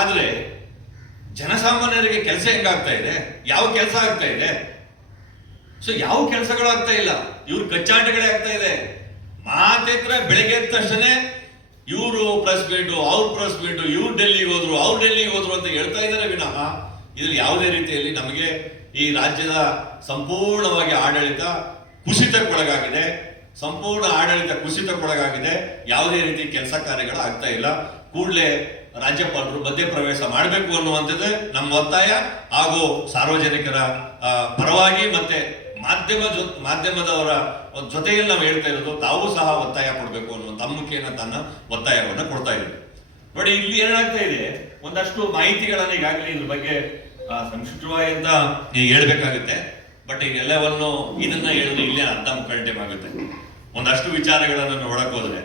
ಆದ್ರೆ ಜನಸಾಮಾನ್ಯರಿಗೆ ಕೆಲಸ ಹೆಂಗಾಗ್ತಾ ಇದೆ? ಯಾವ ಕೆಲಸ ಆಗ್ತಾ ಇದೆ? ಸೊ ಯಾವ ಕೆಲಸಗಳು ಆಗ್ತಾ ಇಲ್ಲ? ಇವ್ರ ಕಚ್ಚಾಟಗಳೇ ಆಗ್ತಾ ಇದೆ. ಮಾತೇತ್ರ ಬೆಳಗ್ಗೆ ಎದ್ದ ತಕ್ಷಣ ಇವರು ಪ್ರೆಸ್ ಮೀಟು ಅವ್ರ ಪ್ರೆಸ್ ಮೀಟು ಇವ್ರು ಡೆಲ್ಲಿಗೆ ಹೋದ್ರು, ಅವ್ರು ಡೆಲ್ಲಿಗೆ ಹೋದ್ರು ಅಂತ ಹೇಳ್ತಾ ಇದ್ದಾರೆ ವಿನಃ. ಇದ್ರಲ್ಲಿ ಯಾವುದೇ ರೀತಿಯಲ್ಲಿ ನಮಗೆ ಈ ರಾಜ್ಯದ ಸಂಪೂರ್ಣವಾಗಿ ಆಡಳಿತ ಕುಸಿತಕ್ಕೊಳಗಾಗಿದೆ. ಸಂಪೂರ್ಣ ಆಡಳಿತ ಕುಸಿತಕ್ಕೊಳಗಾಗಿದೆ. ಯಾವುದೇ ರೀತಿ ಕೆಲಸ ಕಾರ್ಯಗಳು ಆಗ್ತಾ ಇಲ್ಲ. ಕೂಡಲೇ ರಾಜ್ಯಪಾಲರು ಮಧ್ಯಪ್ರವೇಶ ಮಾಡಬೇಕು ಅನ್ನುವಂಥದ್ದು ನಮ್ಮ ಒತ್ತಾಯ ಹಾಗೂ ಸಾರ್ವಜನಿಕರ ಪರವಾಗಿ ಮತ್ತೆ ಮಾಧ್ಯಮ ಜೊ, ಮಾಧ್ಯಮದವರ ಜೊತೆಯಲ್ಲಿ ನಾವು ಹೇಳ್ತಾ ಇರೋದು ತಾವು ಸಹ ಒತ್ತಾಯ ಕೊಡಬೇಕು ಅನ್ನೋ ತಮ್ಮಕೆಯನ್ನ ತನ್ನ ಒತ್ತಾಯವನ್ನು ಕೊಡ್ತಾ ಇದ್ದೀವಿ ನೋಡಿ, ಇಲ್ಲಿ ಏನಾಗ್ತಾ ಇದೆ, ಒಂದಷ್ಟು ಮಾಹಿತಿಗಳನ್ನು ಈಗಾಗಲೇ ಇದ್ರ ಬಗ್ಗೆ ಸಂಕ್ಷಿಪ್ತವಾಗಿ ಅಂತ ಹೇಳ್ಬೇಕಾಗುತ್ತೆ. ಬಟ್ ಇದೆಲ್ಲವನ್ನು ಇದನ್ನ ಹೇಳಿದ್ರೆ ಇಲ್ಲೇ ಅರ್ಧ ಮುಕ್ಕಾಲು ಆಗುತ್ತೆ. ಒಂದಷ್ಟು ವಿಚಾರಗಳನ್ನು ನೋಡಕ್ ಹೋದ್ರೆ,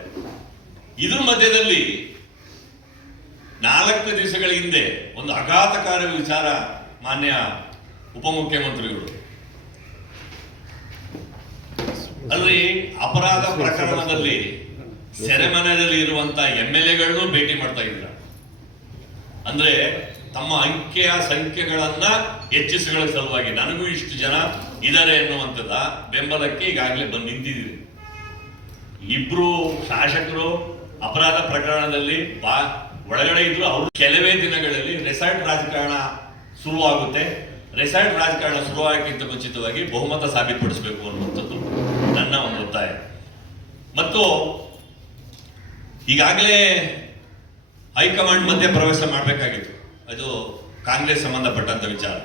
ಇದ್ರ ಮಧ್ಯದಲ್ಲಿ ನಾಲ್ಕು ದಿವಸಗಳ ಹಿಂದೆ ಒಂದು ಆಘಾತಕಾರಿ ವಿಚಾರ ಮಾನ್ಯ ಉಪಮುಖ್ಯಮಂತ್ರಿಗಳು ಅಲ್ಲಿ ಅಪರಾಧ ಪ್ರಕರಣದಲ್ಲಿ ಸೆರೆಮನೆಯಲ್ಲಿ ಇರುವಂತ ಎಂ ಎಲ್ ಎಗಳನ್ನು ಭೇಟಿ ಮಾಡ್ತಾ ಇದ್ರ. ಅಂದ್ರೆ ತಮ್ಮ ಅಂಕೆಯ ಸಂಖ್ಯೆಗಳನ್ನ ಹೆಚ್ಚಿಸಿಕೊಳ್ಳ ಸಲುವಾಗಿ ನನಗೂ ಇಷ್ಟು ಜನ ಇದ್ದಾರೆ ಎನ್ನುವಂಥದ್ದ ಬೆಂಬಲಕ್ಕೆ ಈಗಾಗಲೇ ಬಂದು ನಿಂತಿದ್ದೀರಿ ಇಬ್ರು ಶಾಸಕರು ಅಪರಾಧ ಪ್ರಕರಣದಲ್ಲಿ ಬಾ ಒಳಗಡೆ ಇದ್ರು ಅವರು ಕೆಲವೇ ದಿನಗಳಲ್ಲಿ ರೆಸಾರ್ಟ್ ರಾಜಕಾರಣ ಶುರುವಾಗುತ್ತೆ. ರೆಸಾರ್ಟ್ ರಾಜಕಾರಣ ಶುರುವಾಗಕ್ಕಿಂತ ಮುಂಚಿತವಾಗಿ ಬಹುಮತ ಸಾಬೀತುಪಡಿಸಬೇಕು ಅನ್ನುವಂಥದ್ದು ನನ್ನ ಒಂದು ಒತ್ತಾಯ. ಮತ್ತು ಈಗಾಗಲೇ ಹೈಕಮಾಂಡ್ ಮಧ್ಯೆ ಪ್ರವೇಶ ಮಾಡಬೇಕಾಗಿತ್ತು. ಅದು ಕಾಂಗ್ರೆಸ್ ಸಂಬಂಧಪಟ್ಟಂತ ವಿಚಾರ.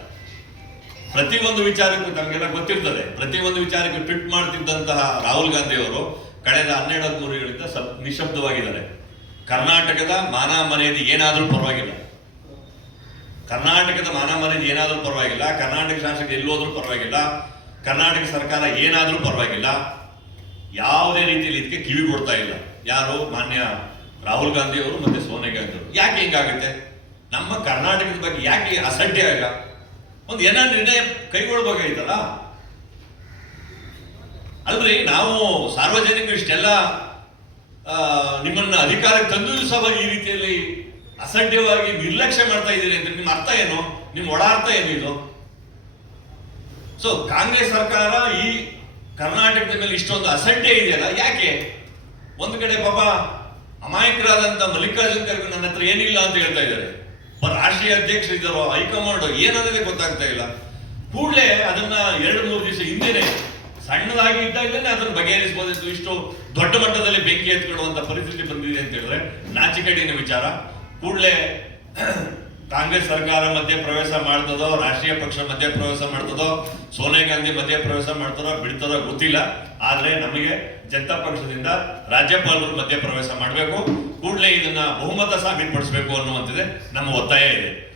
ಪ್ರತಿ ಒಂದು ವಿಚಾರಕ್ಕೂ ನಮಗೆಲ್ಲ ಗೊತ್ತಿರ್ತದೆ. ಒಂದು ವಿಚಾರಕ್ಕೆ ಟ್ವಿಟ್ ಮಾಡ್ತಿದ್ದಂತಹ ರಾಹುಲ್ ಗಾಂಧಿ ಅವರು ಕಳೆದ ಹನ್ನೆರಡು ಹದಿಮೂರುಗಳಿಂದ ಸಬ್ ನಿಶಬ್ದವಾಗಿದ್ದಾರೆ ಕರ್ನಾಟಕದ ಮಾನ ಮರ್ಯಾದೆ ಏನಾದರೂ ಪರವಾಗಿಲ್ಲ. ಕರ್ನಾಟಕದ ಮಾನ ಮರ್ಯಾದೆ ಏನಾದರೂ ಪರವಾಗಿಲ್ಲ, ಕರ್ನಾಟಕ ಶಾಸಕ ಎಲ್ಲೋದ್ರೂ ಪರವಾಗಿಲ್ಲ, ಕರ್ನಾಟಕ ಸರ್ಕಾರ ಏನಾದರೂ ಪರವಾಗಿಲ್ಲ, ಯಾವುದೇ ರೀತಿಯಲ್ಲಿ ಇದಕ್ಕೆ ಕಿವಿ ಕೊಡ್ತಾ ಇಲ್ಲ. ಯಾರು? ಮಾನ್ಯ ರಾಹುಲ್ ಗಾಂಧಿ ಅವರು ಮತ್ತೆ ಸೋನಿಯಾ ಗಾಂಧಿ ಅವರು. ಯಾಕೆ ಹಿಂಗಾಗುತ್ತೆ? ನಮ್ಮ ಕರ್ನಾಟಕದ ಬಗ್ಗೆ ಯಾಕೆ ಅಸಡ್ಡೆ ಆಗ? ಒಂದು ಏನೋ ನಿರ್ಣಯ ಕೈಗೊಳ್ಬೇಕಾಯ್ತಲ್ಲ ಅಲ್ರಿ, ನಾವು ಸಾರ್ವಜನಿಕರು ಇಷ್ಟೆಲ್ಲ ನಿಮ್ಮನ್ನ ಅಧಿಕಾರಕ್ಕೆ ತಂದು ಸಹ ಈ ರೀತಿಯಲ್ಲಿ ಅಸಡ್ಯವಾಗಿ ನಿರ್ಲಕ್ಷ್ಯ ಮಾಡ್ತಾ ಇದ್ದೀರಿ ಅಂತ ನಿಮ್ಮ ಅರ್ಥ ಏನು? ನಿಮ್ಮ ಒಳ ಅರ್ಥ ಏನು ಇದು? ಸೊ ಕಾಂಗ್ರೆಸ್ ಸರ್ಕಾರ ಈ ಕರ್ನಾಟಕದ ಮೇಲೆ ಇಷ್ಟೊಂದು ಅಸಡ್ಡೆ ಇದೆಯಲ್ಲ, ಯಾಕೆ? ಒಂದು ಕಡೆ ಪಾಪ ಅಮಾಯಕರಾದಂತ ಮಲ್ಲಿಕಾರ್ಜುನ್ ಖರ್ಗೆ ನನ್ನ ಹತ್ರ ಏನಿಲ್ಲ ಅಂತ ಹೇಳ್ತಾ ಇದ್ದಾರೆ. ರಾಷ್ಟ್ರೀಯ ಅಧ್ಯಕ್ಷರು ಇದ್ದಾರೋ, ಹೈಕಮಾಂಡ್ ಏನನ್ನೋದೇ ಗೊತ್ತಾಗ್ತಾ ಇಲ್ಲ. ಕೂಡಲೇ ಅದನ್ನ ಎರಡು ಸಣ್ಣದಾಗಿ ಇದ್ದಾಗಲೇ ಅದನ್ನು ಬಗೆಹರಿಸಬಹುದಿತ್ತು ಇಷ್ಟು ದೊಡ್ಡ ಮಟ್ಟದಲ್ಲಿ ಬೆಂಕಿ ಎತ್ಕೊಳ್ಳುವಂತ ಪರಿಸ್ಥಿತಿ ಬಂದಿದೆ ಅಂತ ಹೇಳಿದ್ರೆ ನಾಚಿಕಡಿನ ವಿಚಾರ. ಕೂಡಲೇ ಕಾಂಗ್ರೆಸ್ ಸರ್ಕಾರ ಮಧ್ಯ ಪ್ರವೇಶ ಮಾಡ್ತದೋ, ರಾಷ್ಟ್ರೀಯ ಪಕ್ಷ ಮಧ್ಯ ಪ್ರವೇಶ ಮಾಡ್ತದೋ, ಸೋನಿಯಾ ಗಾಂಧಿ ಮಧ್ಯ ಪ್ರವೇಶ ಮಾಡ್ತಾರೋ ಬಿಡ್ತಾರೋ ಗೊತ್ತಿಲ್ಲ. ಆದ್ರೆ ನಮಗೆ ಜನತಾ ಪಕ್ಷದಿಂದ ರಾಜ್ಯಪಾಲರು ಮಧ್ಯ ಪ್ರವೇಶ ಮಾಡಬೇಕು. ಕೂಡಲೇ ಇದನ್ನ ಬಹುಮತ ಸಾಬೀತುಪಡಿಸಬೇಕು ಅನ್ನುವಂತಿದೆ ನಮ್ಮ ಒತ್ತಾಯ ಇದೆ.